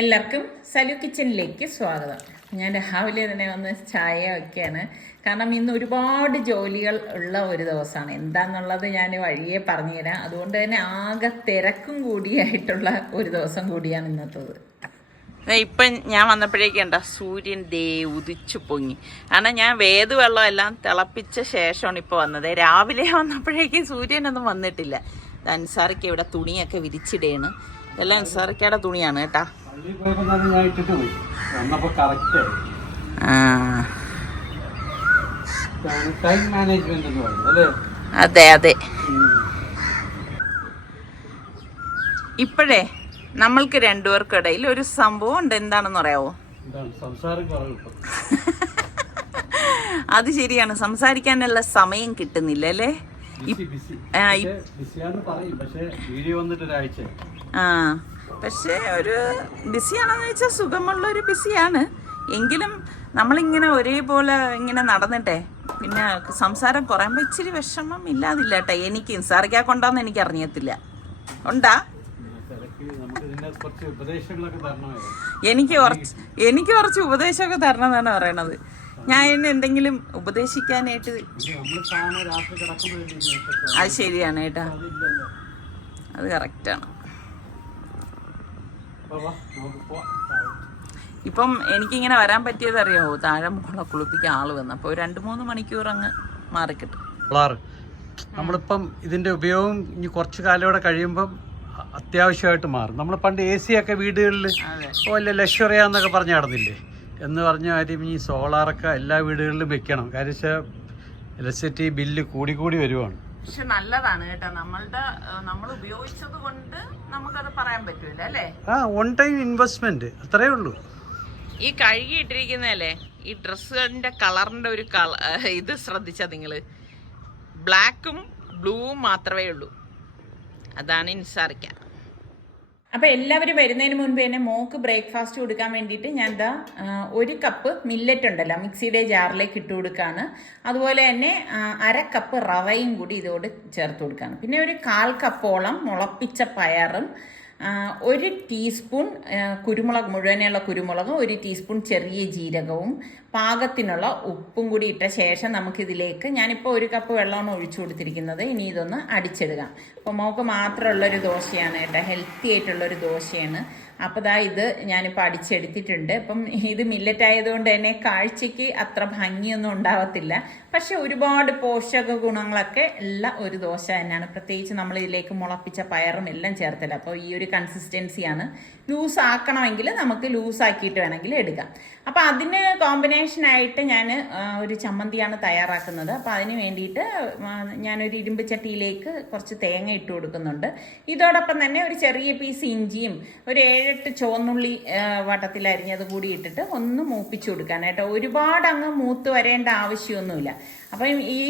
എല്ലാവർക്കും സലു കിച്ചണിലേക്ക് സ്വാഗതം. ഞാൻ രാവിലെ തന്നെ വന്ന് ചായ വയ്ക്കുകയാണ്. കാരണം ഇന്ന് ഒരുപാട് ജോലികൾ ഉള്ള ഒരു ദിവസമാണ്. എന്താണെന്നുള്ളത് ഞാൻ വഴിയെ പറഞ്ഞുതരാം. അതുകൊണ്ട് തന്നെ ആകെ തിരക്കും കൂടിയായിട്ടുള്ള ഒരു ദിവസം കൂടിയാണ് ഇന്നത്തത്. ഇപ്പം ഞാൻ വന്നപ്പോഴേക്കുണ്ട സൂര്യൻ ഉദിച്ചു പൊങ്ങി. കാരണം ഞാൻ വെള്ളം എല്ലാം തിളപ്പിച്ച ശേഷമാണ് ഇപ്പോൾ വന്നത്. രാവിലെ വന്നപ്പോഴേക്കും സൂര്യനൊന്നും വന്നിട്ടില്ല. അൻസാറിക്ക് ഇവിടെ തുണിയൊക്കെ വിരിച്ചിടയാണ്. ഇതെല്ലാം അൻസാറിക്കയുടെ തുണിയാണ് കേട്ടാ. അതെ അതെ. ഇപ്പോഴേ നമ്മൾക്ക് രണ്ടുപേർക്കിടയിൽ ഒരു സംഭവം ഉണ്ട്. എന്താണെന്ന് പറയാവോ? അത് ശരിയാണ്, സംസാരിക്കാനുള്ള സമയം കിട്ടുന്നില്ല അല്ലേ? പക്ഷെ ഒരു ബിസിയാണെന്ന് വെച്ചാൽ സുഖമുള്ള ഒരു ബിസിയാണ്. എങ്കിലും നമ്മളിങ്ങനെ ഒരേപോലെ ഇങ്ങനെ നടന്നിട്ടേ പിന്നെ സംസാരം കുറയുമ്പോൾ ഇച്ചിരി വിഷമം ഇല്ലാതില്ല കേട്ടോ. എനിക്ക് സംസാരിക്കാൻ കൊണ്ടാന്ന് എനിക്ക് അറിയത്തില്ല. ഉണ്ടാ എനിക്ക് കുറച്ച് ഉപദേശമൊക്കെ തരണം എന്നാണ് പറയണത്. ഞാൻ എന്നെ എന്തെങ്കിലും ഉപദേശിക്കാനായിട്ട് അത് ശരിയാണ് കേട്ടാ, അത് കറക്റ്റാണ്. ഇപ്പം എനിക്കിങ്ങനെ വരാൻ പറ്റിയത് അറിയാമോ? താഴെ മുകളെ കുളിപ്പിക്കാൻ ആള് വന്നു. അപ്പോൾ 2-3 മണിക്കൂർ അങ്ങ് മാറിക്കിട്ടും. നമ്മളിപ്പം ഇതിന്റെ ഉപയോഗം ഇനി കുറച്ചു കാലം കഴിയുമ്പം അത്യാവശ്യമായിട്ട് മാറും. നമ്മൾ പണ്ട് AC ഒക്കെ വീടുകളിൽ വല്ല ലക്ഷറിയാന്നൊക്കെ പറഞ്ഞു നടന്നില്ലേ എന്ന് പറഞ്ഞ കാര്യം ഈ സോളാറൊക്കെ എല്ലാ വീടുകളിലും വെക്കണം. കാര്യം വെച്ചാൽ ഇലക്ട്രിസിറ്റി ബില്ല് കൂടി വരുവാണ്. പക്ഷെ നല്ലതാണ് കേട്ടോ, നമ്മൾ ഉപയോഗിച്ചത് കൊണ്ട് നമുക്കത് പറയാൻ പറ്റൂല അല്ലേ? വൺ ടൈം ഇൻവെസ്റ്റ്മെന്റ് അത്രേ ഉള്ളൂ. ഈ കഴുകിയിട്ടിരിക്കുന്നതല്ലേ, ഈ ഡ്രസ്സിന്റെ കളറിന്റെ ഒരു ഇത് ശ്രദ്ധിച്ചാ നിങ്ങള്, ബ്ലാക്കും ബ്ലൂവും മാത്രമേ ഉള്ളൂ. അതാണ് ഇൻസാറിക്ക. അപ്പോൾ എല്ലാവരും വരുന്നതിന് മുൻപ് തന്നെ മോക്ക് ബ്രേക്ക്ഫാസ്റ്റ് കൊടുക്കാൻ വേണ്ടിയിട്ട് ഞാൻ എന്താ 1 കപ്പ് മില്ലറ്റ് ഉണ്ടല്ലോ മിക്സിയുടെ ജാറിലേക്ക് ഇട്ട് കൊടുക്കുകയാണ്. അതുപോലെ തന്നെ 1/2 കപ്പ് റവയും കൂടി ഇതോട് ചേർത്ത് കൊടുക്കുകയാണ്. പിന്നെ ഒരു 1/4 കപ്പോളം മുളപ്പിച്ച പയറും, 1 ടീസ്പൂൺ കുരുമുളക്, മുഴുവനുള്ള കുരുമുളകും, 1 ടീസ്പൂൺ ചെറിയ ജീരകവും, പാകത്തിനുള്ള ഉപ്പും കൂടി ഇട്ട ശേഷം നമുക്കിതിലേക്ക്, ഞാനിപ്പോൾ 1 കപ്പ് വെള്ളമാണ് ഒഴിച്ചു കൊടുത്തിരിക്കുന്നത്. ഇനി ഇതൊന്ന് അടിച്ചെടുക്കാം. അപ്പോൾ മോക്ക് മാത്രമുള്ളൊരു ദോശയാണ് കേട്ടോ, ഹെൽത്തി ആയിട്ടുള്ളൊരു ദോശയാണ്. അപ്പോൾ ഇത് ഞാനിപ്പോൾ അടിച്ചെടുത്തിട്ടുണ്ട്. അപ്പം ഇത് മില്ലറ്റ് ആയതുകൊണ്ട് തന്നെ കാഴ്ചയ്ക്ക് അത്ര ഭംഗിയൊന്നും ഉണ്ടാവത്തില്ല. പക്ഷെ ഒരുപാട് പോഷക ഗുണങ്ങളൊക്കെ ഉള്ള ഒരു ദോശ തന്നെയാണ്. പ്രത്യേകിച്ച് നമ്മൾ ഇതിലേക്ക് മുളപ്പിച്ച പയറും എല്ലാം ചേർത്തില്ല. അപ്പോൾ ഈ ഒരു കൺസിസ്റ്റൻസിയാണ്. ലൂസ് ആക്കണമെങ്കിൽ നമുക്ക് ലൂസാക്കിയിട്ട് വേണമെങ്കിൽ എടുക്കാം. അപ്പോൾ അതിന് കോമ്പിനേഷനായിട്ട് ഞാൻ ഒരു ചമ്മന്തിയാണ് തയ്യാറാക്കുന്നത്. അപ്പോൾ അതിന് വേണ്ടിയിട്ട് ഞാനൊരു ഇരുമ്പ് ചട്ടിയിലേക്ക് കുറച്ച് തേങ്ങ ഇട്ട് കൊടുക്കുന്നുണ്ട്. ഇതോടൊപ്പം തന്നെ ഒരു ചെറിയ പീസ് ഇഞ്ചിയും ഒരു 7-8 ചുവന്നുള്ളി വട്ടത്തിൽ അരിഞ്ഞത് കൂടി ഇട്ടിട്ട് ഒന്ന് മൂപ്പിച്ചു കൊടുക്കാനായിട്ട്. ഒരുപാട് അങ്ങ് മൂത്ത് വരേണ്ട ആവശ്യമൊന്നുമില്ല. അപ്പം ഈ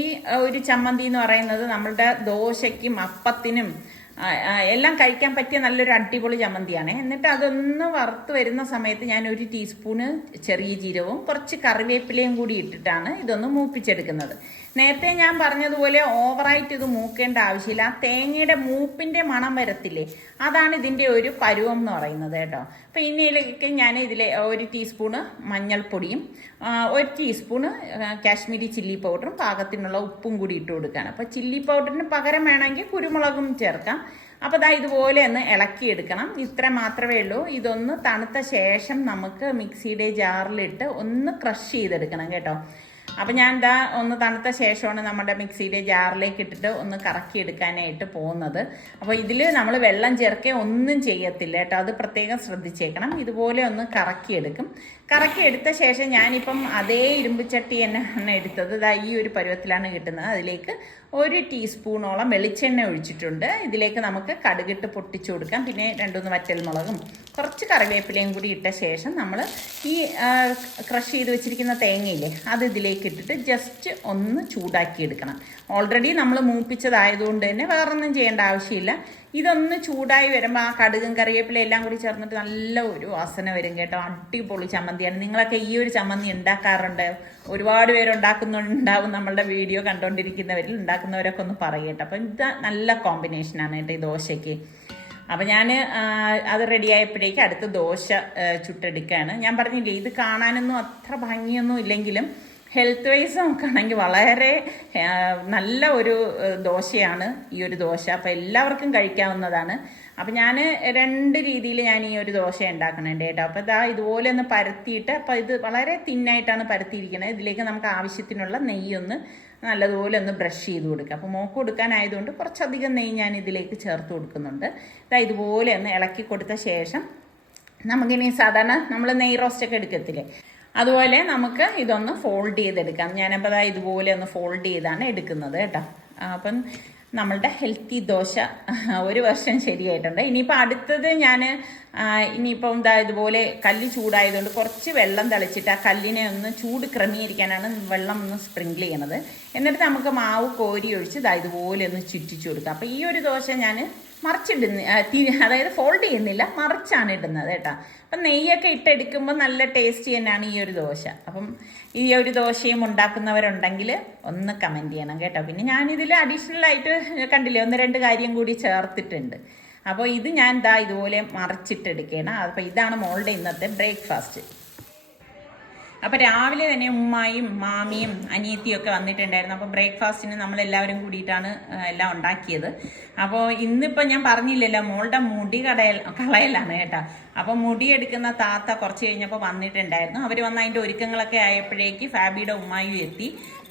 ഒരു ചമ്മന്തി എന്ന് പറയുന്നത് നമ്മളുടെ ദോശയ്ക്കും അപ്പത്തിനും എല്ലാം കഴിക്കാൻ പറ്റിയ നല്ലൊരു അടിപൊളി ചമ്മന്തിയാണ്. എന്നിട്ട് അതൊന്ന് വറുത്ത് വരുന്ന സമയത്ത് ഞാൻ 1 ടീസ്പൂണ് ചെറിയ ജീരകവും കുറച്ച് കറിവേപ്പിലയും കൂടി ഇട്ടിട്ടാണ് ഇതൊന്ന് മൂപ്പിച്ചെടുക്കുന്നത്. നേരത്തെ ഞാൻ പറഞ്ഞതുപോലെ ഓവറായിട്ട് ഇത് മൂക്കേണ്ട ആവശ്യമില്ല. ആ തേങ്ങയുടെ മൂപ്പിന്റെ മണം വരത്തില്ലേ, അതാണ് ഇതിന്റെ ഒരു പരുവം എന്ന് പറയുന്നത് കേട്ടോ. അപ്പം ഇനിയിലേക്ക് ഞാൻ ഇതിൽ 1 ടീസ്പൂണ് മഞ്ഞൾപ്പൊടിയും 1 ടീസ്പൂണ് കാശ്മീരി ചില്ലി പൗഡറും പാകത്തിനുള്ള ഉപ്പും കൂടി ഇട്ട് കൊടുക്കുകയാണ്. അപ്പോൾ ചില്ലി പൗഡറിന് പകരം വേണമെങ്കിൽ കുരുമുളകും ചേർക്കാം. അപ്പോൾ ഇതുപോലെ ഒന്ന് ഇളക്കിയെടുക്കണം. ഇത്ര മാത്രമേ ഉള്ളൂ. ഇതൊന്ന് തണുത്ത ശേഷം നമുക്ക് മിക്സിയുടെ ജാറിലിട്ട് ഒന്ന് ക്രഷ് ചെയ്തെടുക്കണം കേട്ടോ. അപ്പം ഞാൻ ഒന്ന് തണുത്ത ശേഷമാണ് നമ്മുടെ മിക്സിയുടെ ജാറിലേക്ക് ഇട്ടിട്ട് ഒന്ന് കറക്കി എടുക്കാനായിട്ട് പോകുന്നത്. അപ്പോൾ ഇതിൽ നമ്മൾ വെള്ളം ചേർക്കുക ഒന്നും ചെയ്യത്തില്ല കേട്ടോ, അത് പ്രത്യേകം ശ്രദ്ധിച്ചേക്കണം. ഇതുപോലെ ഒന്ന് കറക്കിയെടുക്കും. കറക്കിയെടുത്ത ശേഷം ഞാനിപ്പം അതേ ഇരുമ്പ് ചട്ടി തന്നെയാണ് എടുത്തത്. ഈ ഒരു പരുവത്തിലാണ് കിട്ടുന്നത്. അതിലേക്ക് 1 ടീസ്പൂണോളം വെളിച്ചെണ്ണ ഒഴിച്ചിട്ടുണ്ട്. ഇതിലേക്ക് നമുക്ക് കടുകിട്ട് പൊട്ടിച്ചു കൊടുക്കാം. പിന്നെ 2-3 വറ്റൽമുളകും കുറച്ച് കറിവേപ്പിലയും കൂടി ഇട്ട ശേഷം നമ്മൾ ഈ ക്രഷ് ചെയ്ത് വെച്ചിരിക്കുന്ന തേങ്ങയില്ലേ അത് ഇതിലേക്ക് ഇട്ടിട്ട് ജസ്റ്റ് ഒന്ന് ചൂടാക്കി എടുക്കണം. ഓൾറെഡി നമ്മൾ മൂപ്പിച്ചതായതുകൊണ്ട് തന്നെ വേറൊന്നും ചെയ്യേണ്ട ആവശ്യമില്ല. ഇതൊന്ന് ചൂടായി വരുമ്പോൾ ആ കടുകും കറിവേപ്പില എല്ലാം കൂടി ചേർന്നിട്ട് നല്ല ഒരു വാസന വരും കേട്ടോ. അടിപൊളി ചമ്മന്തിയാണ്. നിങ്ങളൊക്കെ ഈ ഒരു ചമ്മന്തി ഉണ്ടാക്കാറുണ്ട്? ഒരുപാട് പേരുണ്ടാക്കുന്നുണ്ടാവും. നമ്മളുടെ വീഡിയോ കണ്ടുകൊണ്ടിരിക്കുന്നവരിൽ ഉണ്ടാക്കുന്നവരൊക്കെ ഒന്ന് പറയട്ടെ. അപ്പം ഇത് നല്ല കോമ്പിനേഷനാണ് കേട്ടോ ഈ ദോശയ്ക്ക്. അപ്പം ഞാൻ അത് റെഡിയായപ്പോഴേക്കും അടുത്ത ദോശ ചുട്ടെടുക്കുകയാണ്. ഞാൻ പറഞ്ഞില്ലേ, ഇത് കാണാനൊന്നും അത്ര ഭംഗിയൊന്നും ഇല്ലെങ്കിലും ഹെൽത്ത് വൈസ് നോക്കുകയാണെങ്കിൽ വളരെ നല്ല ഒരു ദോശയാണ് ഈ ഒരു ദോശ. അപ്പോൾ എല്ലാവർക്കും കഴിക്കാവുന്നതാണ്. അപ്പം ഞാൻ 2 രീതിയിൽ ഞാൻ ഈ ഒരു ദോശ ഉണ്ടാക്കണുണ്ട് കേട്ടോ. അപ്പോൾ ഇതാ ഇതുപോലെ ഒന്ന് പരത്തിയിട്ട്, അപ്പോൾ ഇത് വളരെ തിന്നായിട്ടാണ് പരത്തിയിരിക്കുന്നത്. ഇതിലേക്ക് നമുക്ക് ആവശ്യത്തിനുള്ള നെയ്യൊന്ന് നല്ലതുപോലെ ഒന്ന് ബ്രഷ് ചെയ്ത് കൊടുക്കുക. അപ്പോൾ മോക്ക് കൊടുക്കാനായതുകൊണ്ട് കുറച്ചധികം നെയ്യ് ഞാൻ ഇതിലേക്ക് ചേർത്ത് കൊടുക്കുന്നുണ്ട്. ഇതാ ഇതുപോലെ ഒന്ന് ഇളക്കി കൊടുത്ത ശേഷം നമുക്കിനി സാധാരണ നമ്മൾ നെയ് റോസ്റ്റൊക്കെ എടുക്കത്തില്ലേ, അതുപോലെ നമുക്ക് ഇതൊന്ന് ഫോൾഡ് ചെയ്തെടുക്കാം. ഞാനപ്പോൾ അതാ ഇതുപോലെ ഒന്ന് ഫോൾഡ് ചെയ്താണ് എടുക്കുന്നത് കേട്ടോ. അപ്പം നമ്മളുടെ ഹെൽത്തി ദോശ ഒരു വർഷം ശരിയായിട്ടുണ്ട്. ഇനിയിപ്പോൾ അടുത്തത് ഞാൻ ഇനിയിപ്പം ഇതാ ഇതുപോലെ കല്ല് ചൂടായതുകൊണ്ട് കുറച്ച് വെള്ളം തളിച്ചിട്ട് ആ കല്ലിനെ ഒന്ന് ചൂട് ക്രമീകരിക്കാനാണ് വെള്ളം ഒന്ന് സ്പ്രിങ്കിൾ ചെയ്യണത്. എന്നിട്ട് നമുക്ക് മാവ് കോരി ഒഴിച്ച് ഇതാ ഇതുപോലെ ഒന്ന് ചുറ്റിച്ചു കൊടുക്കാം. അപ്പോൾ ഈ ഒരു ദോശ ഞാൻ മറിച്ചിടുന്ന, അതായത് ഫോൾഡ് ചെയ്യുന്നില്ല, മറിച്ചാണ് ഇടുന്നത് കേട്ടോ. അപ്പം നെയ്യൊക്കെ ഇട്ടെടുക്കുമ്പോൾ നല്ല ടേസ്റ്റി തന്നെയാണ് ഈ ഒരു ദോശ. അപ്പം ഈ ഒരു ദോശയും ഉണ്ടാക്കുന്നവരുണ്ടെങ്കിൽ ഒന്ന് കമൻറ്റ് ചെയ്യണം കേട്ടോ. പിന്നെ ഞാനിതിൽ അഡീഷണൽ ആയിട്ട് കണ്ടില്ലേ 1-2 കാര്യം കൂടി ചേർത്തിട്ടുണ്ട്. അപ്പോൾ ഇത് ഞാൻ ഇതുപോലെ മറിച്ചിട്ടെടുക്കുകയാണ്. അപ്പോൾ ഇതാണ് മോളുടെ ഇന്നത്തെ ബ്രേക്ക്ഫാസ്റ്റ്. അപ്പോൾ രാവിലെ തന്നെ ഉമ്മായും മാമിയും അനിയത്തിയും ഒക്കെ വന്നിട്ടുണ്ടായിരുന്നു. അപ്പോൾ ബ്രേക്ക്ഫാസ്റ്റിന് നമ്മളെല്ലാവരും കൂടിയിട്ടാണ് എല്ലാം ഉണ്ടാക്കിയത്. അപ്പോൾ ഇന്നിപ്പോൾ ഞാൻ പറഞ്ഞില്ലല്ലോ, മോളുടെ മുടി കളയലാണ് കേട്ടോ. അപ്പോൾ മുടി എടുക്കുന്ന താത്ത കുറച്ച് കഴിഞ്ഞപ്പോൾ വന്നിട്ടുണ്ടായിരുന്നു. അവർ വന്ന് അതിൻ്റെ ഒരുക്കങ്ങളൊക്കെ ആയപ്പോഴേക്ക് ഫാബിയുടെ ഉമ്മായും എത്തി.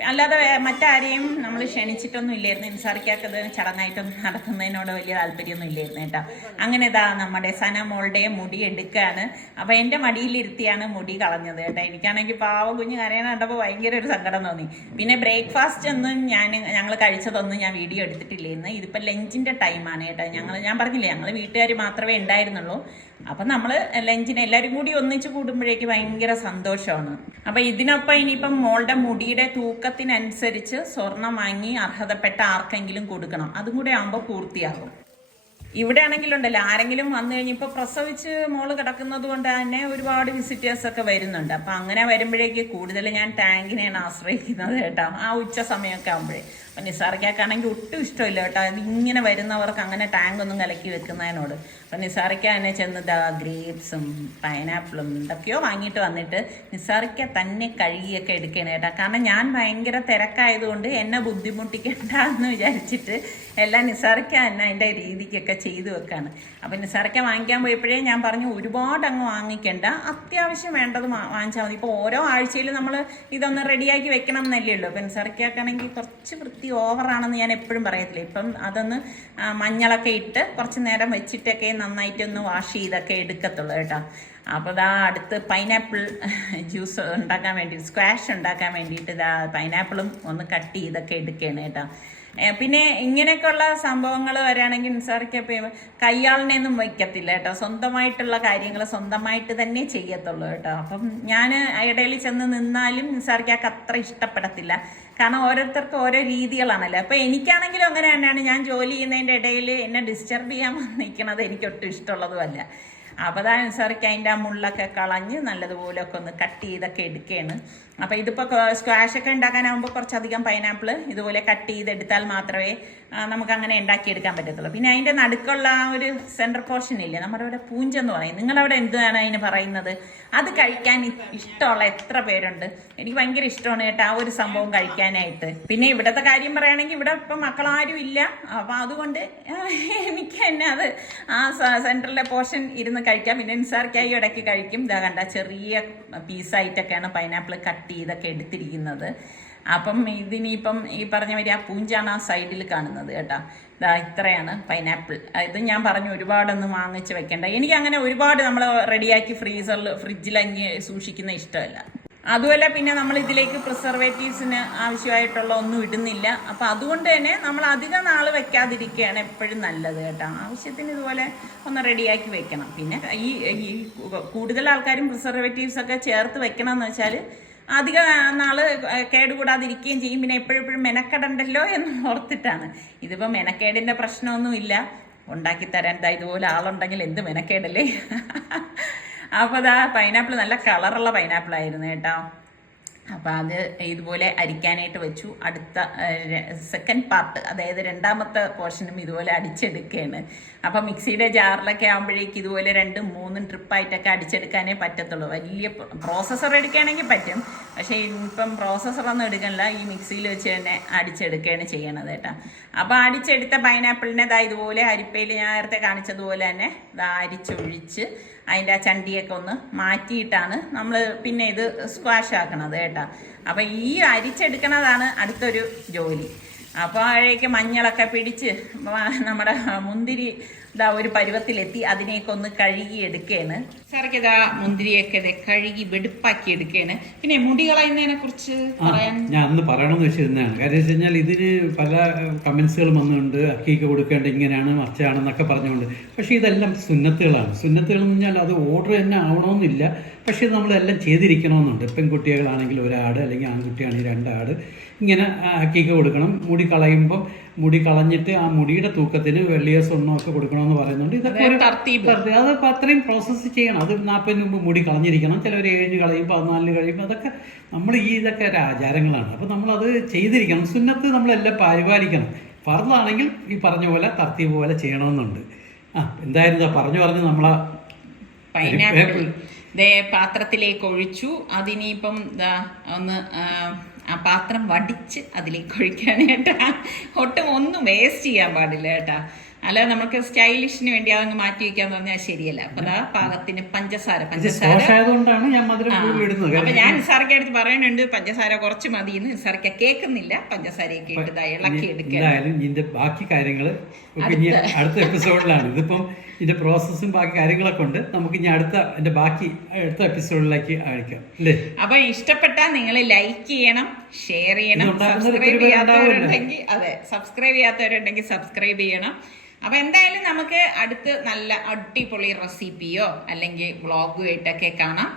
അല്ലാതെ മറ്റാരെയും നമ്മൾ ക്ഷണിച്ചിട്ടൊന്നും ഇല്ലായിരുന്നു. നിസാറിക്കാക്കത് ചടങ്ങായിട്ടൊന്നും നടത്തുന്നതിനോട് വലിയ താല്പര്യമൊന്നും ഇല്ലായിരുന്നു കേട്ടോ. അങ്ങനെ നമ്മുടെ സന മോളുടെ മുടി എടുക്കുകയാണ്. അപ്പോൾ എൻ്റെ മടിയിലിരുത്തിയാണ് മുടി കളഞ്ഞത് കേട്ടോ. എനിക്കാണെങ്കിൽ പാവം കുഞ്ഞ് കരയാൻ കണ്ടപ്പോൾ ഭയങ്കര ഒരു സങ്കടം തോന്നി. പിന്നെ ബ്രേക്ക്ഫാസ്റ്റ് ഒന്നും ഞങ്ങൾ കഴിച്ചതൊന്നും ഞാൻ വീഡിയോ എടുത്തിട്ടില്ലായിരുന്നു. ഇതിപ്പോൾ ലഞ്ചിൻ്റെ ടൈമാണ് കേട്ടോ. ഞാൻ പറഞ്ഞില്ലേ, ഞങ്ങൾ വീട്ടുകാർ മാത്രമേ ഉണ്ടായിരുന്നുള്ളൂ. അപ്പം നമ്മൾ ലഞ്ചിന് എല്ലാവരും കൂടി ഒന്നിച്ച് കൂടുമ്പോഴേക്ക് ഭയങ്കര സന്തോഷമാണ്. അപ്പം ഇതിനൊപ്പം ഇനിയിപ്പം മോളുടെ മുടിയുടെ തൂക്കത്തിനനുസരിച്ച് സ്വർണം വാങ്ങി അർഹതപ്പെട്ട ആർക്കെങ്കിലും കൊടുക്കണം. അതും കൂടെ ആകുമ്പോൾ പൂർത്തിയാകും. ഇവിടെ ആണെങ്കിലുണ്ടല്ലോ, ആരെങ്കിലും വന്നു കഴിഞ്ഞപ്പോൾ പ്രസവിച്ച് മോള് കിടക്കുന്നത് കൊണ്ട് തന്നെ ഒരുപാട് വിസിറ്റേഴ്സൊക്കെ വരുന്നുണ്ട്. അപ്പം അങ്ങനെ വരുമ്പോഴേക്ക് കൂടുതൽ ഞാൻ ടാങ്കിനെയാണ് ആശ്രയിക്കുന്നത് കേട്ടോ, ആ ഉച്ച സമയമൊക്കെ ആകുമ്പോഴേ. അപ്പം നിസാറിക്കാണെങ്കിൽ ഒട്ടും ഇഷ്ടമില്ല കേട്ടോ ഇങ്ങനെ വരുന്നവർക്ക് അങ്ങനെ ടാങ്ക് ഒന്നും കലക്കി വെക്കുന്നതിനോട്. അപ്പം നിസാറിക്ക തന്നെ ചെന്ന് ഗ്രേപ്സും പൈനാപ്പിളും ഇതൊക്കെയോ വാങ്ങിയിട്ട് വന്നിട്ട് നിസാറിക്ക തന്നെ കഴുകിയൊക്കെ എടുക്കണം കേട്ടോ. കാരണം ഞാൻ ഭയങ്കര തിരക്കായതുകൊണ്ട് എന്നെ ബുദ്ധിമുട്ടിക്കണ്ട എന്ന് വിചാരിച്ചിട്ട് എല്ലാം നിസാറിക്ക തന്നെ അതിൻ്റെ രീതിക്കൊക്കെ ചെയ്തു വെക്കാണ്. അപ്പം നിസാറിക്ക വാങ്ങിക്കാൻ പോയപ്പോഴേ ഞാൻ പറഞ്ഞു, ഒരുപാട് അങ്ങ് വാങ്ങിക്കണ്ട, അത്യാവശ്യം വേണ്ടത് വാങ്ങിച്ചാൽ മതി. ഇപ്പോൾ ഓരോ ആഴ്ചയിൽ നമ്മൾ ഇതൊന്ന് റെഡിയാക്കി വെക്കണം എന്നല്ലേ ഉള്ളൂ. അപ്പം നിസാറിക്കാണെങ്കിൽ കുറച്ച് വൃത്തി ഓവറാണെന്ന് ഞാൻ എപ്പോഴും പറയത്തില്ല. ഇപ്പം അതൊന്ന് മഞ്ഞളൊക്കെ ഇട്ട് കുറച്ച് നേരം വെച്ചിട്ടൊക്കെ നന്നായിട്ടൊന്ന് വാഷ് ചെയ്തൊക്കെ എടുക്കത്തുള്ളൂ കേട്ടോ. അപ്പോൾ അടുത്ത് പൈനാപ്പിൾ ജ്യൂസ് ഉണ്ടാക്കാൻ വേണ്ടി, സ്ക്വാഷ് ഉണ്ടാക്കാൻ വേണ്ടിയിട്ട് പൈനാപ്പിളും ഒന്ന് കട്ട് ചെയ്തൊക്കെ എടുക്കുകയാണ് കേട്ടോ. പിന്നെ ഇങ്ങനെയൊക്കെയുള്ള സംഭവങ്ങൾ വരികയാണെങ്കിൽ നിസാറിക്കപ്പോൾ കയ്യാളിനെയൊന്നും വയ്ക്കത്തില്ല കേട്ടോ. സ്വന്തമായിട്ടുള്ള കാര്യങ്ങൾ സ്വന്തമായിട്ട് തന്നെ ചെയ്യത്തുള്ളൂ കേട്ടോ. അപ്പം ഞാൻ ഇടയിൽ ചെന്ന് നിന്നാലും നിസാറിക്കാക്ക് അത്ര ഇഷ്ടപ്പെടത്തില്ല. കാരണം ഓരോരുത്തർക്കും ഓരോ രീതികളാണല്ലോ. അപ്പോൾ എനിക്കാണെങ്കിലും അങ്ങനെ തന്നെയാണ്. ഞാൻ ജോലി ചെയ്യുന്നതിൻ്റെ ഇടയിൽ എന്നെ ഡിസ്റ്റർബ് ചെയ്യാൻ വന്നിരിക്കണത് എനിക്കൊട്ടും ഇഷ്ടമുള്ളതുമല്ല. അപ്പോൾ അതനുസരിച്ച് അതിൻ്റെ ആ മുള്ളൊക്കെ കളഞ്ഞ് നല്ലതുപോലെയൊക്കെ ഒന്ന് കട്ട് ചെയ്തൊക്കെ എടുക്കുകയാണ്. അപ്പോൾ ഇതിപ്പോൾ സ്ക്വാഷൊക്കെ ഉണ്ടാക്കാനാകുമ്പോൾ കുറച്ചധികം പൈനാപ്പിൾ ഇതുപോലെ കട്ട് ചെയ്തെടുത്താൽ മാത്രമേ നമുക്കങ്ങനെ ഉണ്ടാക്കിയെടുക്കാൻ പറ്റത്തുള്ളൂ. പിന്നെ അതിൻ്റെ നടുക്കുള്ള ആ ഒരു സെൻറ്റർ പോർഷൻ ഇല്ലേ, നമ്മുടെ ഇവിടെ പൂഞ്ചെന്ന് പറയും, നിങ്ങളവിടെ എന്താണ് അതിന് പറയുന്നത്, അത് കഴിക്കാൻ ഇഷ്ടമുള്ള എത്ര പേരുണ്ട്? എനിക്ക് ഭയങ്കര ഇഷ്ടമാണ് കേട്ടോ ആ ഒരു സംഭവം കഴിക്കാനായിട്ട്. പിന്നെ ഇവിടുത്തെ കാര്യം പറയുകയാണെങ്കിൽ ഇവിടെ ഇപ്പം മക്കളാരും ഇല്ല. അപ്പോൾ അതുകൊണ്ട് എനിക്ക് തന്നെ അത് ആ സെൻറ്ററിലെ പോർഷൻ ഇരുന്ന് കഴിക്കാം. പിന്നെ നിസാർക്കായി ഇടയ്ക്ക് കഴിക്കും. ഇതാ കണ്ട ചെറിയ പീസായിട്ടൊക്കെയാണ് പൈനാപ്പിൾ കട്ട് ചെയ്തൊക്കെ എടുത്തിരിക്കുന്നത്. അപ്പം ഇതിനിപ്പം ഈ പറഞ്ഞ മാതിരി ആ പൂഞ്ചാണ് ആ സൈഡിൽ കാണുന്നത് കേട്ടോ. ഇത്രയാണ് പൈനാപ്പിൾ. ഇത് ഞാൻ പറഞ്ഞു ഒരുപാടൊന്നും വാങ്ങിച്ച് വെക്കേണ്ട. എനിക്കങ്ങനെ ഒരുപാട് നമ്മൾ റെഡിയാക്കി ഫ്രിഡ്ജിലങ്ങി സൂക്ഷിക്കുന്ന ഇഷ്ടമല്ല. അതുമല്ല പിന്നെ നമ്മൾ ഇതിലേക്ക് പ്രിസർവേറ്റീവ്സിന് ആവശ്യമായിട്ടുള്ള ഒന്നും ഇടുന്നില്ല. അപ്പം അതുകൊണ്ട് തന്നെ നമ്മൾ അധികം നാൾ വെക്കാതിരിക്കുകയാണ് എപ്പോഴും നല്ലത് കേട്ടോ. ആവശ്യത്തിന് ഇതുപോലെ ഒന്ന് റെഡിയാക്കി വെക്കണം. പിന്നെ ഈ കൂടുതൽ ആൾക്കാരും പ്രിസർവേറ്റീവ്സ് ഒക്കെ ചേർത്ത് വെക്കണം എന്ന് വെച്ചാൽ അധിക നാൾ കേടുകൂടാതിരിക്കുകയും ചെയ്യും. പിന്നെ എപ്പോഴെപ്പോഴും മെനക്കെടണ്ടല്ലോ എന്ന് ഓർത്തിട്ടാണ്. ഇതിപ്പോൾ മെനക്കേടിൻ്റെ പ്രശ്നമൊന്നുമില്ല. ഉണ്ടാക്കിത്തരാൻ ഇതുപോലെ ആളുണ്ടെങ്കിൽ എന്ത് മെനക്കേടല്ലേ. അപ്പോൾ പൈനാപ്പിൾ നല്ല കളറുള്ള പൈനാപ്പിളായിരുന്നു കേട്ടോ. അപ്പം അത് ഇതുപോലെ അരിക്കാനായിട്ട് വെച്ചു. അടുത്ത സെക്കൻഡ് പാർട്ട്, അതായത് രണ്ടാമത്തെ പോർഷനും ഇതുപോലെ അടിച്ചെടുക്കുകയാണ്. അപ്പം മിക്സിയുടെ ജാറിലൊക്കെ ആകുമ്പോഴേക്കും ഇതുപോലെ 2-3 ട്രിപ്പായിട്ടൊക്കെ അടിച്ചെടുക്കാനേ പറ്റത്തുള്ളൂ. വലിയ പ്രോസസ്സർ എടുക്കുകയാണെങ്കിൽ പറ്റും, പക്ഷേ ഇപ്പം പ്രോസസ്സറൊന്നും എടുക്കണില്ല, ഈ മിക്സിയിൽ വെച്ച് തന്നെ അടിച്ചെടുക്കുകയാണ് ചെയ്യണത് കേട്ടോ. അപ്പോൾ അടിച്ചെടുത്ത പൈനാപ്പിളിനെ ഇതുപോലെ അരിപ്പയിൽ ഞാൻ നേരത്തെ കാണിച്ചതുപോലെ തന്നെ അരിച്ചൊഴിച്ച് അതിൻ്റെ ആ ചണ്ടിയൊക്കെ ഒന്ന് മാറ്റിയിട്ടാണ് നമ്മൾ പിന്നെ ഇത് സ്ക്വാഷ് ആക്കണത് കേട്ടോ. അപ്പം ഈ അരിച്ചെടുക്കണതാണ് അടുത്തൊരു ജോലി. അപ്പോൾ അഴേക്ക് മഞ്ഞളൊക്കെ പിടിച്ച് നമ്മുടെ മുന്തിരി ഒരു പരുവത്തിലെത്തി. അതിനെയൊക്കെ ഒന്ന് കഴുകി എടുക്കുകയാണ്. സാറൊക്കെ മുന്തിരിയൊക്കെ കഴുകി വെടുപ്പാക്കി എടുക്കുകയാണ്. പിന്നെ മുടി കളയുന്നതിനെ കുറിച്ച് പറയാൻ ഞാൻ അന്ന് പറയണമെന്ന് വെച്ചിരുന്നതാണ്. കാര്യം വെച്ച് കഴിഞ്ഞാൽ ഇതിന് പല കമൻസുകളും വന്നുകൊണ്ട് അക്കീക്ക് കൊടുക്കേണ്ട ഇങ്ങനെയാണ് മറിച്ചാണെന്നൊക്കെ പറഞ്ഞുകൊണ്ട്. പക്ഷേ ഇതെല്ലാം സുന്നത്തുകളാണ്. സുന്നത്തുകൾ എന്ന് പറഞ്ഞാൽ അത് ഓർഡർ തന്നെ ആവണമെന്നില്ല, പക്ഷേ ഇത് നമ്മളെല്ലാം ചെയ്തിരിക്കണമെന്നുണ്ട്. പെൺകുട്ടികളാണെങ്കിൽ 1 ആട്, അല്ലെങ്കിൽ ആൺകുട്ടിയാണെങ്കിൽ 2 ആട് ഇങ്ങനെ അക്കീക്ക് കൊടുക്കണം. മുടി കളയുമ്പം മുടി കളഞ്ഞിട്ട് ആ മുടിയുടെ തൂക്കത്തിന് വെള്ളിയോ സ്വർണ്ണമൊക്കെ കൊടുക്കണമെന്ന് പറയുന്നുണ്ട്. ഇതൊക്കെ അത് അത്രയും പ്രോസസ്സ് ചെയ്യണം. അത് 40 മുമ്പ് മുടി കളഞ്ഞിരിക്കണം. ചിലവർ 7 കളയും, 14 കഴിയുമ്പോൾ അതൊക്കെ നമ്മൾ ഇതൊക്കെ ഒരു ആചാരങ്ങളാണ്. അപ്പോൾ നമ്മളത് ചെയ്തിരിക്കണം. സുന്നത്ത് നമ്മളെല്ലാം പരിപാലിക്കണം. ഫർദാണെങ്കിൽ ഈ പറഞ്ഞ പോലെ തർത്തീബ് പോലെ ചെയ്യണമെന്നുണ്ട്. എന്തായിരുന്നു പറഞ്ഞു നമ്മളാ പൈനാപ്പിൾ പാത്രത്തിലേക്ക് ഒഴിച്ചു. അതിനിപ്പം ഒന്ന് ആ പാത്രം വടിച്ച് അതിലേക്ക് ഒഴിക്കാനായിട്ടാ. ഒട്ടും ഒന്നും വേസ്റ്റ് ചെയ്യാൻ പാടില്ല കേട്ടാ. അല്ലാതെ നമുക്ക് സ്റ്റൈലിഷിന് വേണ്ടി അതങ്ങ് മാറ്റി വെക്കാന്ന് പറഞ്ഞാൽ ശരിയല്ല. അപ്പൊ പാകത്തിന് പഞ്ചസാര അപ്പൊ ഞാൻ നിസാർക്ക് അടുത്ത് പറയുന്നുണ്ട് പഞ്ചസാര കുറച്ച് മതിയെന്ന്. നിസാർക്ക് കേൾക്കുന്നില്ല. പഞ്ചസാരയൊക്കെ ഇട്ട് ഇളക്കി എടുക്കുക. ഇതിന്റെ ബാക്കി കാര്യങ്ങൾ അടുത്ത എപ്പിസോഡിലാണ്. ഇതിപ്പം ഇതിന്റെ പ്രോസസ്സും ബാക്കി കാര്യങ്ങളൊക്കെ ഉണ്ട്. നമുക്ക് ഇനി അടുത്ത എപ്പിസോഡിലേക്ക് അയക്കാം അല്ലേ. അപ്പൊ ഇഷ്ടപ്പെട്ടാൽ നിങ്ങൾ ലൈക്ക് ചെയ്യണം, ഷെയർ ചെയ്യണം. സബ്സ്ക്രൈബ് ചെയ്യാത്തവരുണ്ടെങ്കിൽ സബ്സ്ക്രൈബ് ചെയ്യണം. അപ്പൊ എന്തായാലും നമുക്ക് അടുത്ത് നല്ല അടിപൊളി റെസിപ്പിയോ അല്ലെങ്കിൽ വ്ളോഗുമായിട്ടൊക്കെ കാണാം.